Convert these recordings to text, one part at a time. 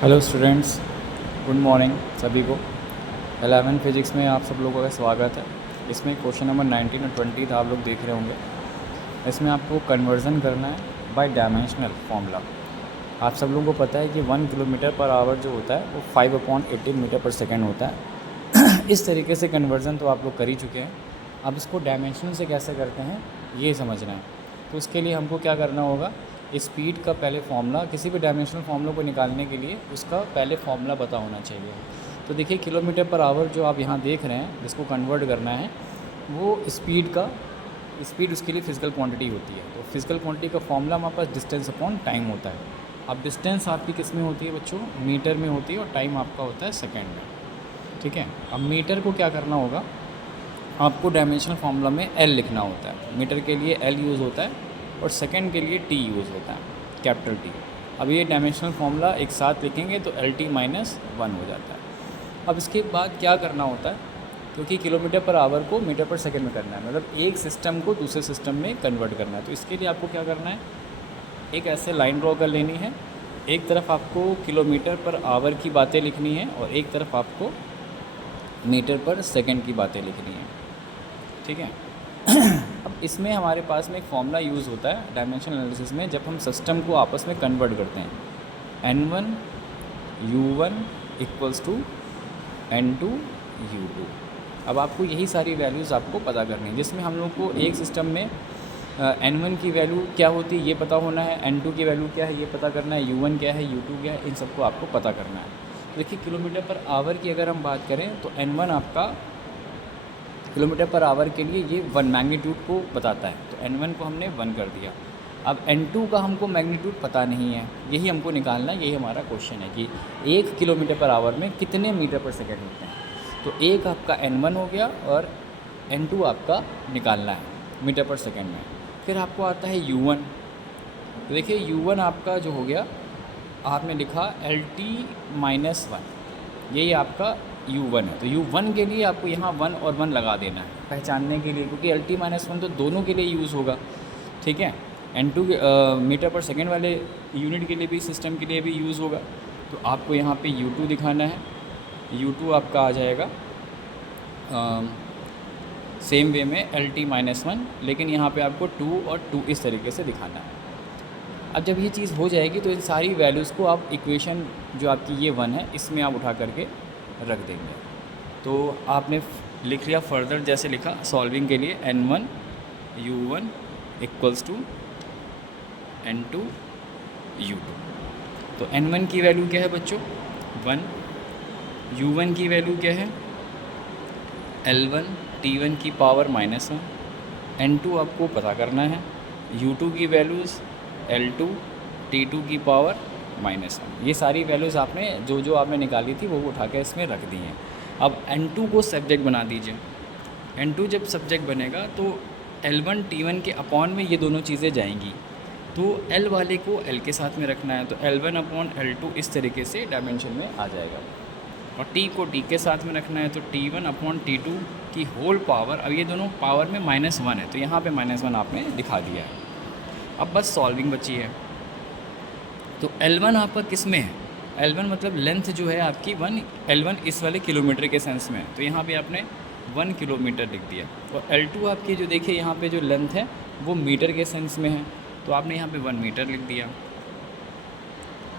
Hello students, good morning सभी को। 11 physics में आप सब लोगों का स्वागत है। इसमें क्वेश्चन नंबर 19 और 20 आप लोग देख रहे होंगे। इसमें आपको कन्वर्जन करना है बाय डायमेंशनल फॉर्मूला। आप सब लोगों को पता है कि 1 किलोमीटर पर आवर जो होता है वो 5/18 मीटर पर सेकेंड होता है। इस तरीके से कन्वर्जन तो आप लोग कर ही चुके हैं। अब इसको डायमेंशनल से कैसे करते हैं ये समझना है। तो उसके लिए हमको क्या करना होगा, स्पीड का पहले फार्मूला, किसी भी डायमेंशनल फार्मूला को निकालने के लिए उसका पहले फार्मूला पता होना चाहिए। तो देखिए, किलोमीटर पर आवर जो आप यहाँ देख रहे हैं जिसको कन्वर्ट करना है, वो स्पीड उसके लिए फिजिकल क्वांटिटी होती है। तो फिजिकल क्वांटिटी का फार्मूला हमारे पास डिस्टेंस अपॉन टाइम होता है। अब डिस्टेंस आपकी किस में होती है बच्चों? मीटर में होती है, और टाइम आपका होता है सेकेंड में। ठीक है। अब मीटर को क्या करना होगा, आपको डायमेंशनल फार्मूला में एल लिखना होता है। मीटर के लिए एल यूज़ होता है और सेकंड के लिए टी यूज़ होता है, कैपिटल टी। अब ये डायमेंशनल फार्मूला एक साथ लिखेंगे तो एल टी -1 हो जाता है। अब इसके बाद क्या करना होता है, क्योंकि किलोमीटर पर आवर को मीटर पर सेकंड में करना है, मतलब एक सिस्टम को दूसरे सिस्टम में कन्वर्ट करना है। तो इसके लिए आपको क्या करना है, एक ऐसे लाइन ड्रॉ कर लेनी है। एक तरफ आपको किलोमीटर पर आवर की बातें लिखनी है और एक तरफ आपको मीटर पर सेकंड की बातें लिखनी है। ठीक है। अब इसमें हमारे पास में एक फॉर्मूला यूज़ होता है डायमेंशनल एनालिसिस में, जब हम सिस्टम को आपस में कन्वर्ट करते हैं। N1 U1 = N2 U2। अब आपको यही सारी वैल्यूज़ आपको पता करनी है, जिसमें हम लोग को एक सिस्टम में N1 की वैल्यू क्या होती है ये पता होना है, N2 की वैल्यू क्या है ये पता करना है, U1 क्या है, U2 क्या है, इन सबको आपको पता करना है। देखिए, किलोमीटर पर आवर की अगर हम बात करें तो N1 आपका किलोमीटर पर आवर के लिए ये 1 मैग्नीट्यूड को बताता है। तो N1 को हमने 1 कर दिया। अब N2 का हमको मैग्नीट्यूड पता नहीं है, यही हमको निकालना है। यही हमारा क्वेश्चन है कि 1 किलोमीटर पर आवर में कितने मीटर पर सेकेंड होते हैं। तो एक आपका N1 हो गया और N2 आपका निकालना है मीटर पर सेकेंड में। फिर आपको आता है U1। तो देखिए, U1 आपका जो हो गया, आपने लिखा LT-1, यही आपका U1 है। तो U1 के लिए आपको यहाँ 1 और 1 लगा देना है पहचानने के लिए, क्योंकि LT-1 तो दोनों के लिए यूज़ होगा। ठीक है। N2 मीटर पर सेकेंड वाले यूनिट के लिए भी, सिस्टम के लिए भी यूज़ होगा। तो आपको यहाँ पे U2 दिखाना है। U2 आपका आ जाएगा सेम वे में LT-1, लेकिन यहाँ पे आपको 2 और 2 इस तरीके से दिखाना है। अब जब ये चीज़ हो जाएगी तो इन सारी वैल्यूज़ को आप इक्वेशन जो आपकी ये 1 है इसमें आप उठा करके रख देंगे। तो आपने लिख लिया फर्दर, जैसे लिखा सॉल्विंग के लिए N1 U1 = N2 U2। तो N1 की वैल्यू क्या है बच्चों? 1। U1 की वैल्यू क्या है? L1 T1 की पावर -1। N2 आपको पता करना है। U2 की वैल्यूज़ L2 T2 की पावर -1। ये सारी वैल्यूज़ आपने जो आपने निकाली थी वो उठा के इसमें रख दी हैं। अब N2 को सब्जेक्ट बना दीजिए। N2 जब सब्जेक्ट बनेगा तो L1 T1 के अपॉन में ये दोनों चीज़ें जाएंगी। तो L वाले को L के साथ में रखना है, तो L1/L2 इस तरीके से डायमेंशन में आ जाएगा। और T को T के साथ में रखना है, तो T1/T2 की होल पावर। अब ये दोनों पावर में -1 है, तो यहाँ पे -1 आपने दिखा दिया है। अब बस सॉल्विंग बची है। तो L1 आपका किस में है? L1 मतलब लेंथ जो है आपकी 1, L1 इस वाले किलोमीटर के सेंस में है, तो यहाँ पे आपने 1 किलोमीटर लिख दिया। और L2 आपकी जो देखिए यहाँ पे जो लेंथ है वो मीटर के सेंस में है, तो आपने यहाँ पे 1 मीटर लिख दिया।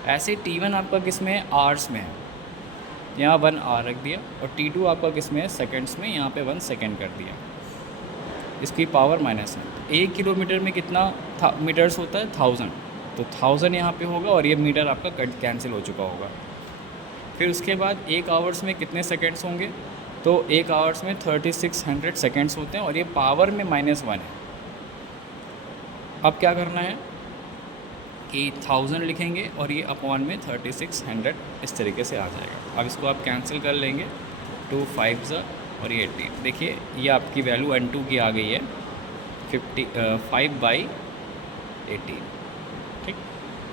ऐसे T1 आपका किस में है? आवर्स में है, यहाँ 1 आवर रख दिया। और T2 आपका किस में है? सेकेंड्स में, यहाँ पे 1 सेकेंड कर दिया। इसकी पावर -1। 1 किलोमीटर में कितना मीटर्स होता है? 1000। तो 1000 यहाँ पे होगा और ये मीटर आपका कैंसिल हो चुका होगा। फिर उसके बाद 1 आवर्स में कितने सेकेंड्स होंगे? तो 1 आवर्स में 3600 सेकेंड्स होते हैं, और ये पावर में -1 है। अब क्या करना है कि 1000 लिखेंगे और ये अपॉन में 3600 इस तरीके से आ जाएगा। अब इसको आप कैंसिल कर लेंगे, 2 5 और ये 18। देखिए, ये आपकी वैल्यू N2 की आ गई है 5/18। ठीक।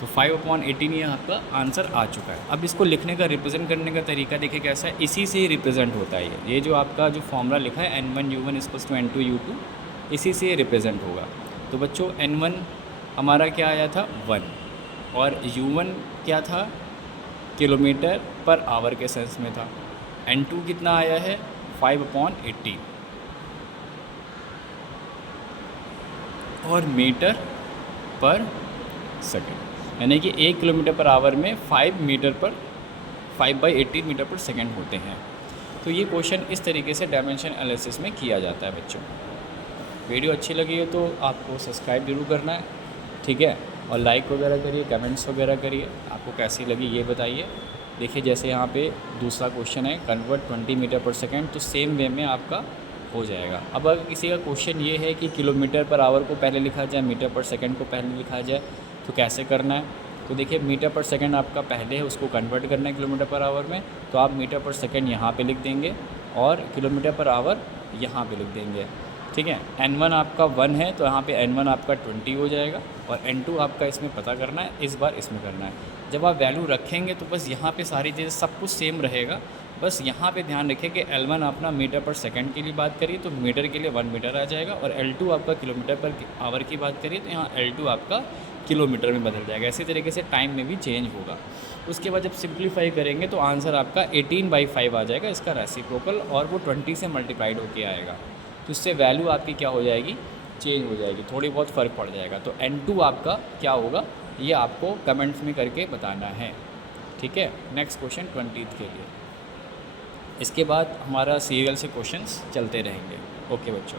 तो 5/18 ये आपका आंसर आ चुका है। अब इसको लिखने का, रिप्रेजेंट करने का तरीका देखिए कैसा है, इसी से रिप्रेजेंट होता है। ये जो आपका जो फॉर्मूला लिखा है N1 U1 = N2 U2, इसी से रिप्रेजेंट होगा। तो बच्चों, N1 हमारा क्या आया था? 1, और U1 क्या था? किलोमीटर पर आवर के सेंस में था। N2 कितना आया है 5/80 और मीटर पर सेकंड, यानी कि 1 किलोमीटर पर आवर में 5/80 मीटर पर सेकंड होते हैं। तो ये क्वेश्चन इस तरीके से डायमेंशन एनालिसिस में किया जाता है बच्चों। वीडियो अच्छी लगी हो तो आपको सब्सक्राइब जरूर करना है, ठीक है, और लाइक वगैरह करिए, कमेंट्स वगैरह करिए, आपको कैसी लगी ये बताइए। देखिए जैसे यहाँ पे दूसरा क्वेश्चन है कन्वर्ट 20 मीटर पर सेकंड, तो सेम वे में आपका हो जाएगा। अब अगर किसी का क्वेश्चन ये है कि किलोमीटर पर आवर को पहले लिखा जाए, मीटर पर सेकंड को पहले लिखा जाए, तो कैसे करना है? तो देखिए मीटर पर सेकंड आपका पहले है, उसको कन्वर्ट करना है किलोमीटर पर आवर में, तो आप मीटर पर सेकंड यहाँ पे लिख देंगे और किलोमीटर पर आवर यहाँ पे लिख देंगे, ठीक है। N1 आपका 1 है तो यहाँ पे N1 आपका 20 हो जाएगा और N2 आपका इसमें पता करना है, इस बार इसमें करना है। जब आप वैल्यू रखेंगे तो बस यहाँ पे सारी चीज़ें सब कुछ सेम रहेगा, बस यहाँ पे ध्यान रखिए कि L1 अपना मीटर पर सेकंड के लिए बात करिए तो मीटर के लिए 1 मीटर आ जाएगा, और L2 आपका किलोमीटर पर आवर की बात करिए तो यहाँ L2 आपका किलोमीटर में बदल जाएगा। इसी तरीके से टाइम में भी चेंज होगा। उसके बाद जब सिंप्लीफाई करेंगे तो आंसर आपका 18/5 आ जाएगा इसका रेसिप्रोकल, और वो 20 से मल्टीप्लाइड होके आएगा, तो इससे वैल्यू आपकी क्या हो जाएगी, चेंज हो जाएगी, थोड़ी बहुत फ़र्क पड़ जाएगा। तो N2 आपका क्या होगा ये आपको कमेंट्स में करके बताना है, ठीक है। नेक्स्ट क्वेश्चन 20th के लिए, इसके बाद हमारा सीरियल से क्वेश्चंस चलते रहेंगे। ओके बच्चों।